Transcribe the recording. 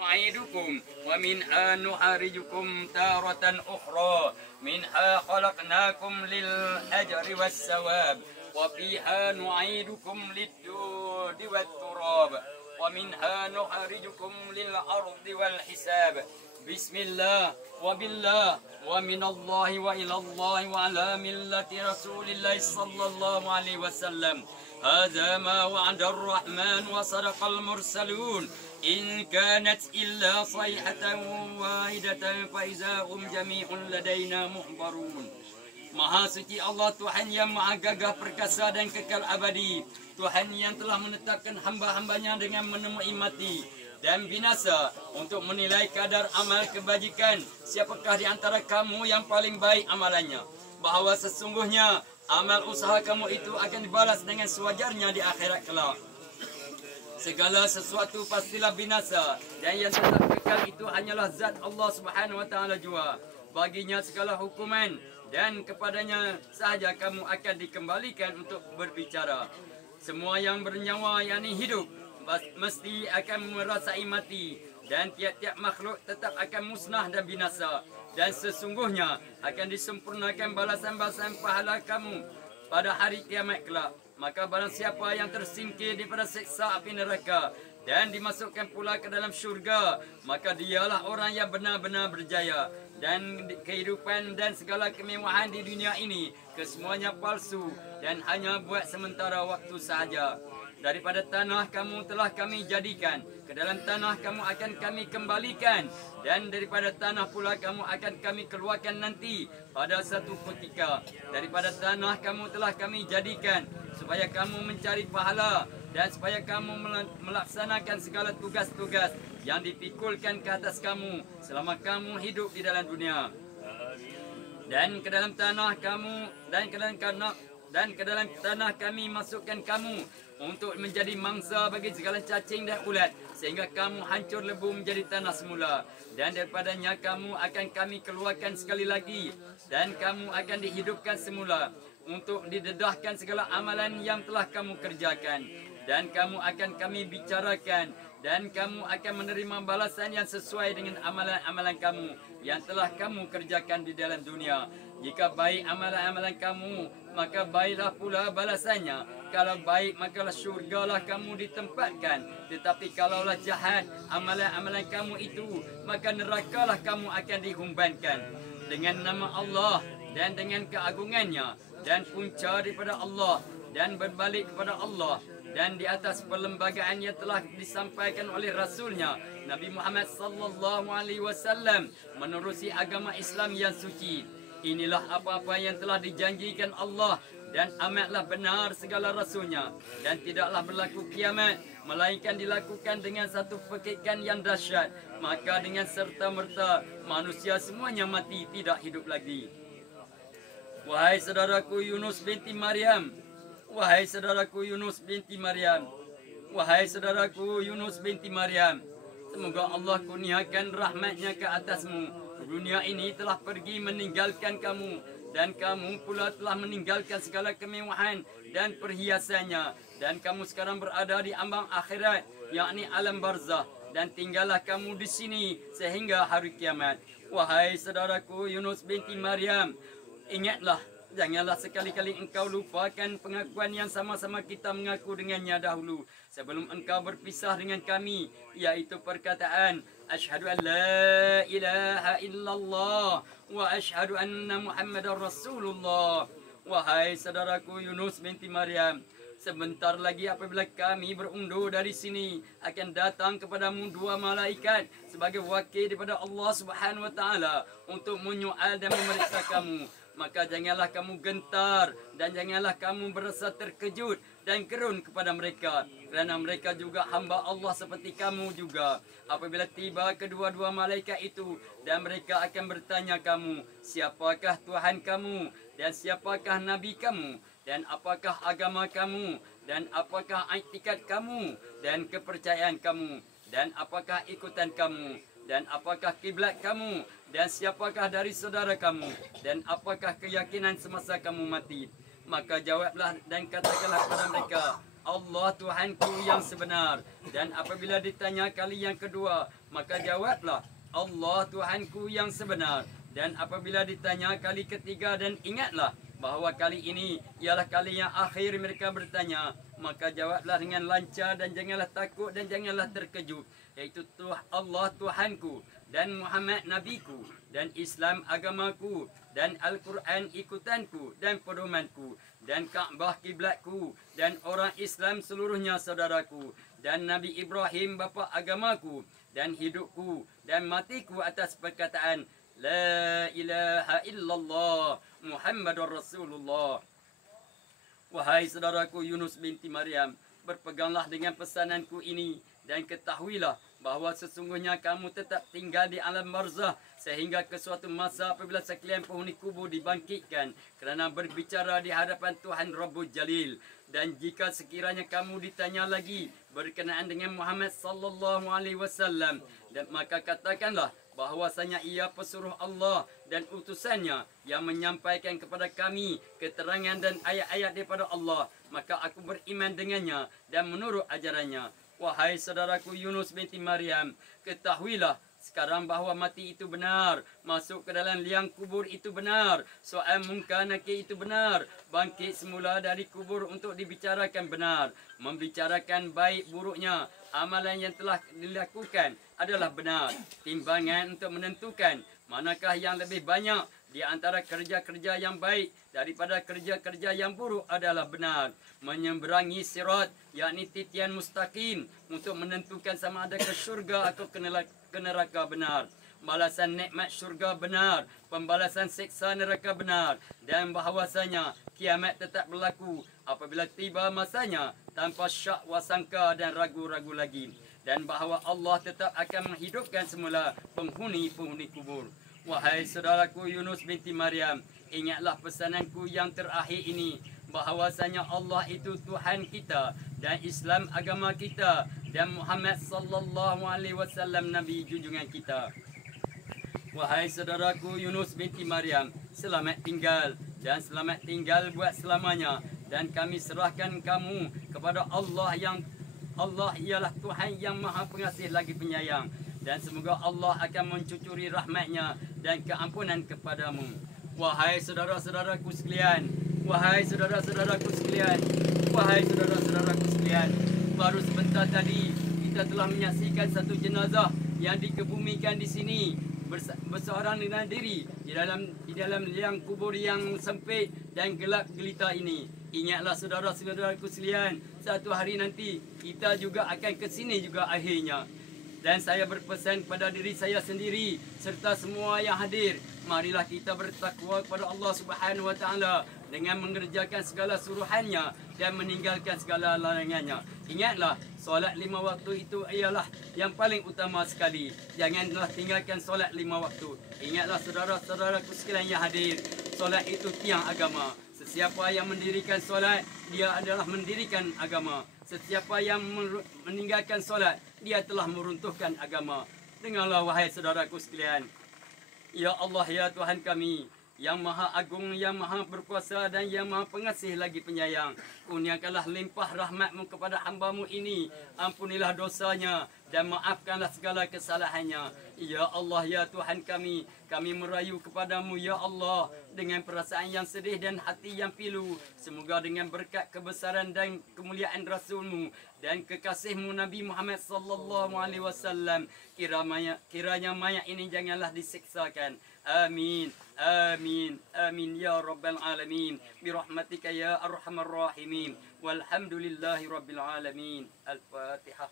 نعيدكم ومنها نخرجكم تارة أخرى منها خلقناكم للأجر والثواب وفيها نعيدكم للجود والتراب ومنها نخرجكم للأرض والحساب. بسم الله وبالله ومن الله وإلى الله وعلى ملة رسول الله صلى الله عليه وسلم. هذا ما وعد الرحمن وصدق المرسلون إن كانت إلا صيحة واحدة فإذا هم جميع لدينا محضرون. Maha suci Allah, Tuhan yang maha gagah perkasa dan kekal abadi. Tuhan yang telah menetapkan hamba-hambanya dengan menemui mati dan binasa untuk menilai kadar amal kebajikan. Siapakah di antara kamu yang paling baik amalannya? Bahawa sesungguhnya amal usaha kamu itu akan dibalas dengan sewajarnya di akhirat kelak. Segala sesuatu pastilah binasa dan yang tetap kekal itu hanyalah zat Allah Subhanahu wa taala jua. Baginya segala hukuman dan kepadanya sahaja kamu akan dikembalikan untuk berbicara. Semua yang bernyawa yakni hidup mesti akan merasai mati dan tiap-tiap makhluk tetap akan musnah dan binasa. Dan sesungguhnya akan disempurnakan balasan-balasan pahala kamu pada hari kiamat kelak. Maka barang siapa yang tersingkir daripada siksa api neraka dan dimasukkan pula ke dalam syurga, maka dialah orang yang benar-benar berjaya. Dan kehidupan dan segala kemewahan di dunia ini kesemuanya palsu dan hanya buat sementara waktu sahaja. Daripada tanah kamu telah kami jadikan, ke dalam tanah kamu akan kami kembalikan, dan daripada tanah pula kamu akan kami keluarkan nanti pada satu ketika. Daripada tanah kamu telah kami jadikan supaya kamu mencari pahala dan supaya kamu melaksanakan segala tugas-tugas yang dipikulkan ke atas kamu selama kamu hidup di dalam dunia. Dan ke dalam tanah kamu dan ke dalam tanah kami masukkan kamu untuk menjadi mangsa bagi segala cacing dan ulat sehingga kamu hancur lebu menjadi tanah semula. Dan daripadanya kamu akan kami keluarkan sekali lagi dan kamu akan dihidupkan semula untuk didedahkan segala amalan yang telah kamu kerjakan. Dan kamu akan kami bicarakan dan kamu akan menerima balasan yang sesuai dengan amalan-amalan kamu yang telah kamu kerjakan di dalam dunia. Jika baik amalan-amalan kamu, maka baiklah pula balasannya. Kalau baik, makalah syurgalah kamu ditempatkan. Tetapi kalaulah jahat amalan-amalan kamu itu, maka nerakalah kamu akan dihumbankan. Dengan nama Allah dan dengan keagungannya dan punca daripada Allah dan berbalik kepada Allah dan di atas perlembagaan yang telah disampaikan oleh Rasulnya Nabi Muhammad sallallahu alaihi wasallam menerusi agama Islam yang suci. Inilah apa-apa yang telah dijanjikan Allah dan amatlah benar segala Rasulnya. Dan tidaklah berlaku kiamat melainkan dilakukan dengan satu pekikan yang dahsyat. Maka dengan serta-merta manusia semuanya mati tidak hidup lagi. Wahai saudaraku Yunus binti Maryam, wahai saudaraku Yunus binti Maryam, wahai saudaraku Yunus binti Maryam, semoga Allah kurniakan rahmatnya ke atasmu. Dunia ini telah pergi meninggalkan kamu dan kamu pula telah meninggalkan segala kemewahan dan perhiasannya. Dan kamu sekarang berada di ambang akhirat, yakni alam barzah, dan tinggallah kamu di sini sehingga hari kiamat. Wahai saudaraku Yunus binti Maryam, ingatlah, janganlah sekali-kali engkau lupakan pengakuan yang sama-sama kita mengaku dengannya dahulu sebelum engkau berpisah dengan kami, yaitu perkataan Asyhadu an la ilaha illallah wa asyhadu anna Muhammadar Rasulullah. Wahai saudaraku Yunus binti Maryam, sebentar lagi apabila kami berundur dari sini akan datang kepadamu dua malaikat sebagai wakil daripada Allah Subhanahu wa taala untuk menyoal dan memeriksa kamu. Maka janganlah kamu gentar dan janganlah kamu berasa terkejut dan gerun kepada mereka, kerana mereka juga hamba Allah seperti kamu juga. Apabila tiba kedua-dua malaikat itu dan mereka akan bertanya kamu, siapakah Tuhan kamu dan siapakah Nabi kamu dan apakah agama kamu dan apakah iktikad kamu dan kepercayaan kamu dan apakah ikutan kamu dan apakah kiblat kamu dan siapakah dari saudara kamu dan apakah keyakinan semasa kamu mati. Maka jawablah dan katakanlah kepada mereka, Allah Tuhanku yang sebenar. Dan apabila ditanya kali yang kedua, maka jawablah, Allah Tuhanku yang sebenar. Dan apabila ditanya kali ketiga dan ingatlah bahawa kali ini ialah kali yang akhir mereka bertanya, maka jawablah dengan lancar dan janganlah takut dan janganlah terkejut. Iaitu Allah Tuhanku dan Muhammad Nabiku dan Islam agamaku dan Al-Quran ikutanku dan pedomanku dan Kaabah kiblatku dan orang Islam seluruhnya saudaraku dan Nabi Ibrahim bapa agamaku dan hidupku dan matiku atas perkataan La ilaha illallah Muhammadur Rasulullah. Wahai saudaraku Yunus binti Maryam, berpeganglah dengan pesananku ini dan ketahuilah bahawa sesungguhnya kamu tetap tinggal di alam barzah sehingga ke suatu masa apabila sekalian penghuni kubur dibangkitkan kerana berbicara di hadapan Tuhan Rabbul Jalil. Dan jika sekiranya kamu ditanya lagi berkenaan dengan Muhammad sallallahu alaihi wasallam, dan maka katakanlah bahwasanya ia pesuruh Allah dan utusannya yang menyampaikan kepada kami keterangan dan ayat-ayat daripada Allah, maka aku beriman dengannya dan menurut ajarannya. Wahai saudaraku Yunus binti Maryam, ketahuilah sekarang bahawa mati itu benar, masuk ke dalam liang kubur itu benar, soal munkar nakir itu benar, bangkit semula dari kubur untuk dibicarakan benar, membicarakan baik buruknya, amalan yang telah dilakukan adalah benar, timbangan untuk menentukan manakah yang lebih banyak di antara kerja-kerja yang baik daripada kerja-kerja yang buruk adalah benar, menyeberangi sirat yakni titian mustaqim untuk menentukan sama ada ke syurga atau ke neraka benar, balasan nikmat syurga benar, pembalasan seksa neraka benar, dan bahawasanya kiamat tetap berlaku apabila tiba masanya tanpa syak wasangka dan ragu-ragu lagi, dan bahawa Allah tetap akan menghidupkan semula penghuni-penghuni kubur. Wahai saudaraku Yunus binti Maryam, ingatlah pesananku yang terakhir ini, bahawasanya Allah itu Tuhan kita dan Islam agama kita dan Muhammad sallallahu alaihi wasallam nabi junjungan kita. Wahai saudaraku Yunus binti Maryam, selamat tinggal dan selamat tinggal buat selamanya, dan kami serahkan kamu kepada Allah yang Allah ialah Tuhan yang Maha Pengasih lagi Penyayang, dan semoga Allah akan mencucuri rahmatnya dan keampunan kepadamu. Wahai saudara-saudaraku sekalian, wahai saudara-saudaraku sekalian, wahai saudara-saudaraku sekalian, baru sebentar tadi kita telah menyaksikan satu jenazah yang dikebumikan di sini berseorang dengan diri di dalam liang kubur yang sempit dan gelap gelita ini. Ingatlah saudara-saudaraku sekalian, satu hari nanti kita juga akan ke sini juga akhirnya. Dan saya berpesan kepada diri saya sendiri serta semua yang hadir, marilah kita bertakwa kepada Allah Subhanahu wa taala dengan mengerjakan segala suruhannya dan meninggalkan segala larangannya. Ingatlah, solat 5 waktu itu ialah yang paling utama sekali. Janganlah tinggalkan solat 5 waktu. Ingatlah saudara-saudaraku sekalian yang hadir, solat itu tiang agama. Sesiapa yang mendirikan solat, dia adalah mendirikan agama. Sesiapa yang meninggalkan solat, dia telah meruntuhkan agama. Dengarlah wahai saudaraku sekalian. Ya Allah, ya Tuhan kami, yang maha agung, yang maha berkuasa dan yang maha pengasih lagi penyayang, kurniakanlah limpah rahmatmu kepada hamba-Mu ini. Ampunilah dosanya dan maafkanlah segala kesalahannya. Ya Allah, ya Tuhan kami merayu kepadamu ya Allah dengan perasaan yang sedih dan hati yang pilu. Semoga dengan berkat kebesaran dan kemuliaan Rasul-Mu dan kekasih-Mu Nabi Muhammad sallallahu alaihi wasallam, kiranya mayat ini janganlah disiksakan. Amin. Amin. Amin ya rabbal alamin. Birahmatika ya arhamar rahimin. Walhamdulillahi rabbil alamin. Al-Fatihah.